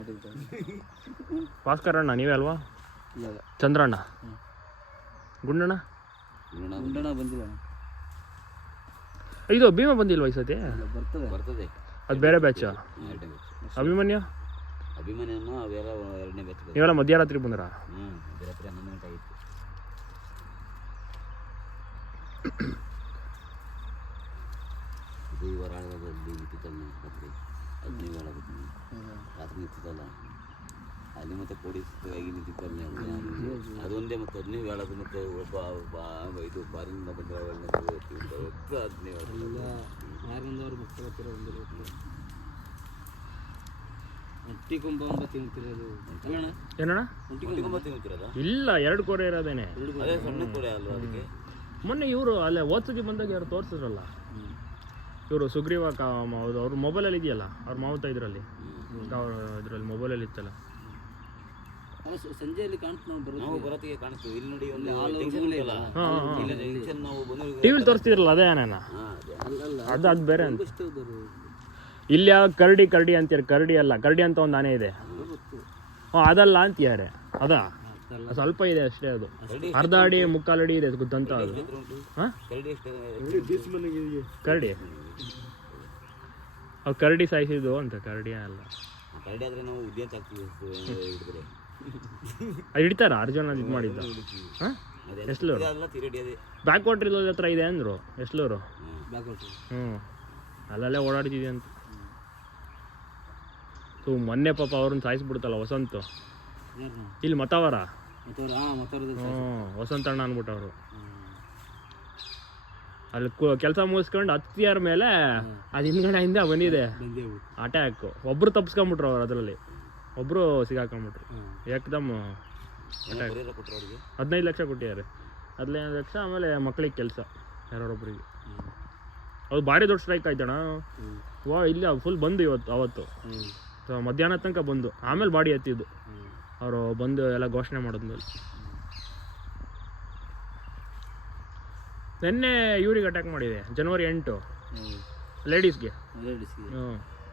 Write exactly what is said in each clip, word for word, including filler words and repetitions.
ಭಾಸ್ಕರಣ್ಣ ನೀವೇ ಅಲ್ವಾ? ಚಂದ್ರಣ್ಣ, ಗುಂಡಣ್ಣ ಗುಂಡಣ್ಣ ಬಂದಿಲ್ಲ. ಇದು ಭೀಮಾ ಬಂದಿಲ್ವಾ ಈ ಸತಿ? ಬರ್ತದೆ ಬರ್ತದೆ ಅದು ಬೇರೆ ಬ್ಯಾಚ್. ಅಭಿಮನ್ಯು ಅಭಿಮನ್ಯನು ಅವೆಲ್ಲ ಎರಡನೇ ಬ್ಯಾಚ್. ನೀವೆಲ್ಲ ಮಧ್ಯರಾತ್ರಿ ಬಂದ್ರ? ಹ್ಞೂ ಮಧ್ಯರಾತ್ರಿ ಹನ್ನೊಂದು ಗಂಟೆ ಆಗಿತ್ತು. ಇದು ಈ ವರಾಳದಲ್ಲಿ ನಿಂತಿದ್ದಲ್ಲ ರಾತ್ರಿ ಹದಿನೈದು ವೇಳ ರಾತ್ರಿ ನಿಂತಿದ್ದಲ್ಲ ಅಲ್ಲಿ ಮತ್ತೆ ಪೊಲೀಸ್ಗಾಗಿ ನಿಂತಿದ್ದಲ್ಲ ಅದೊಂದೇ. ಮತ್ತು ಹದಿನೈದು ವೇಳದು ಮತ್ತು ಒಬ್ಬ ಇದು ಬಾರಿಂದ ಬಂದ ಹದಿನೈದು ಯಾರಿಂದವ್ರು ಮಕ್ಕಳ ಹತ್ತಿರ ಒಂಟಿ ಕುಂಬ ತಿಂತಿರೋದು ಏನಣ್ಣ? ಒಂಟಿ ಕುಂಬ ತಿಂತಿರೋದ? ಇಲ್ಲ, ಎರಡು ಕೋರೆ ಇರೋದೇನೆ. ಅದೇ ಸಣ್ಣ ಕೋರೆ ಅಲ್ವಾ ಅದಕ್ಕೆ? ಮೊನ್ನೆ ಇವರು ಅಲ್ಲೇ ಓದ್ಸತಿ ಬಂದಾಗ ಯಾರು ತೋರಿಸಿದ್ರಲ್ಲ ಇವರು ಸುಗ್ರೀವ ಹೌದು, ಅವ್ರ ಮೊಬೈಲಲ್ಲಿ ಇದೆಯಲ್ಲ, ಅವ್ರ ಮಾವುತ ಇದರಲ್ಲಿ ಅವ್ರ ಇದರಲ್ಲಿ ಮೊಬೈಲಲ್ಲಿ ಇತ್ತಲ್ಲ. ಸಂಜೆಯಲ್ಲಿ ಕಾಣ್ತೀವಿ ನಾವು ಬರೋತ್ತಿಗೆ ಕಾಣಿಸ್ತೀವಿ. ಇಲ್ಲಿ ನೋಡಿ ಒಂದು ಟಿವಿಲಿ ತೋರಿಸ್ತಿದ್ರಲ್ಲ ಅದೇ ಏನೇನ ಅದು ಅದು ಬೇರೆ ಅಂತ. ಇಲ್ಲಿ ಯಾವ ಕರಡಿ ಕರಡಿ ಅಂತೀರ? ಕರಡಿ ಅಲ್ಲ, ಕರಡಿ ಅಂತ ಒಂದು ಆನೆ ಇದೆ. ಹಾಂ ಅದಲ್ಲ ಅಂತೀಯಾರೆ, ಅದ ಸ್ವಲ್ಪ ಇದೆ ಅಷ್ಟೇ. ಅದು ಅರ್ಧ ಅಡಿ ಮುಕ್ಕಾಲು ಅಡಿ ಇದೆ ಗೊತ್ತಂತ ಅದು. ಹಾಂ ಕರಡಿ ಅವು ಕರಡಿ ಸಾಯಿಸಿದ್ದು ಅಂತ. ಕರಡಿ ಅಲ್ಲ, ಕರಡಿ ಆದರೆ ನಾವು ಉದ್ಯಾನ ಹಾಕ್ತೀವಿ. ಅದು ಹಿಡಿತಾರ ಅರ್ಜುನ ಇದು ಮಾಡಿದ್ದು. ಹಾಂ ಎಸ್ಲೂರು ಬ್ಯಾಕ್ ವಾಟ್ರ್ ಹತ್ರ ಇದೆ ಅಂದರು. ಎಸ್ಲೂರು ಹ್ಞೂ ಅಲ್ಲಲ್ಲೇ ಓಡಾಡ್ತಿದೆ ಅಂತ. ಸೊ ಮೊನ್ನೆ ಪಾಪ ಅವ್ರನ್ನ ಸಾಯಿಸ್ಬಿಡ್ತಲ್ಲ ವಸಂತ ಇಲ್ಲಿ ಮತವರ. ಹ್ಞೂ ವಸಂತಣ್ಣ ಅಂದ್ಬಿಟ್ಟು ಅವರು ಅಲ್ಲಿ ಕೆಲಸ ಮುಗಿಸ್ಕೊಂಡು ಹತ್ತಿಯಾರ ಮೇಲೆ ಅದು ಹಿಂದ್ಗಡೆಯಿಂದ ಬಂದಿದೆ ಅಟ್ಯಾಕ್. ಒಬ್ರು ತಪ್ಪಿಸ್ಕೊಂಬಿಟ್ರು ಅವ್ರು, ಅದರಲ್ಲಿ ಒಬ್ರು ಸಿಗಾಕೊಂಬಿಟ್ರು ಏಕದಮ್ ಅಟ್ಯಾಕ್. ಹದಿನೈದು ಲಕ್ಷ ಕೊಟ್ಟಿದ್ದಾರೆ, ಹದಿನೈದು ಲಕ್ಷ ಆಮೇಲೆ ಮಕ್ಳಿಗೆ ಕೆಲಸ ಯಾರೊಬ್ಬರಿಗೆ. ಅದು ಭಾರಿ ದೊಡ್ಡ ಸ್ಟ್ರೈಕ್ ಆಯ್ತಣ್ಣ. ವಾ ಇಲ್ಲಿ ಫುಲ್ ಬಂದು ಇವತ್ತು ಅವತ್ತು ಮಧ್ಯಾಹ್ನ ತನಕ ಬಂದು ಆಮೇಲೆ ಬಾಡಿ ಎತ್ತಿದ್ದು ಅವರು ಬಂದು ಎಲ್ಲ ಘೋಷಣೆ ಮಾಡಿದ್ಮೇಲೆ. ನಿನ್ನೆ ಇವ್ರಿಗೆ ಅಟ್ಯಾಕ್ ಮಾಡಿದೆ ಜನವರಿ ಎಂಟು ಲೇಡೀಸ್ಗೆ. ಹ್ಞೂ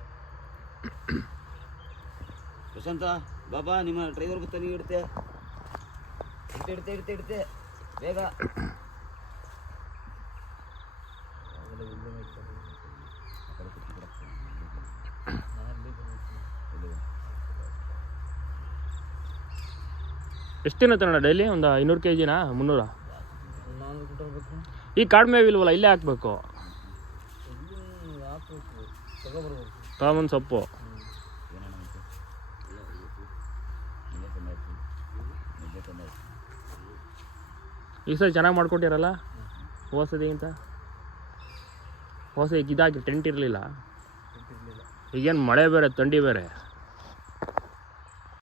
ಪ್ರಶಾಂತ ಬಾಬಾ ನಿಮ್ಮ ಡ್ರೈವರ್ ಗೊತ್ತಾ? ನೀವು ಇಡ್ತೆ ಇಡ್ತೆ ಇಡ್ತೆ ಇಡ್ತೆ ಬೇಗ. ಎಷ್ಟು ದಿನ ತಗೋಣ ಡೈಲಿ? ಒಂದು ಐನೂರು ಕೆ ಜಿನಾ ಮುನ್ನೂರ? ಈ ಕಾಡು ಮೇವು ಇಲ್ವಲ್ಲ, ಇಲ್ಲೇ ಹಾಕ್ಬೇಕು. ತಗೊಂಬಂದು ಸೊಪ್ಪು ಈ ಸರಿ ಚೆನ್ನಾಗಿ ಮಾಡ್ಕೊಟ್ಟಿರಲ್ಲ ಹೋಸದಿಗಿಂತ. ಹೋಸ ಇದಾಕಿ ಟೆಂಟ್ ಇರಲಿಲ್ಲ. ಈಗೇನು ಮಳೆ ಬೇರೆ ಥಂಡಿ ಬೇರೆ.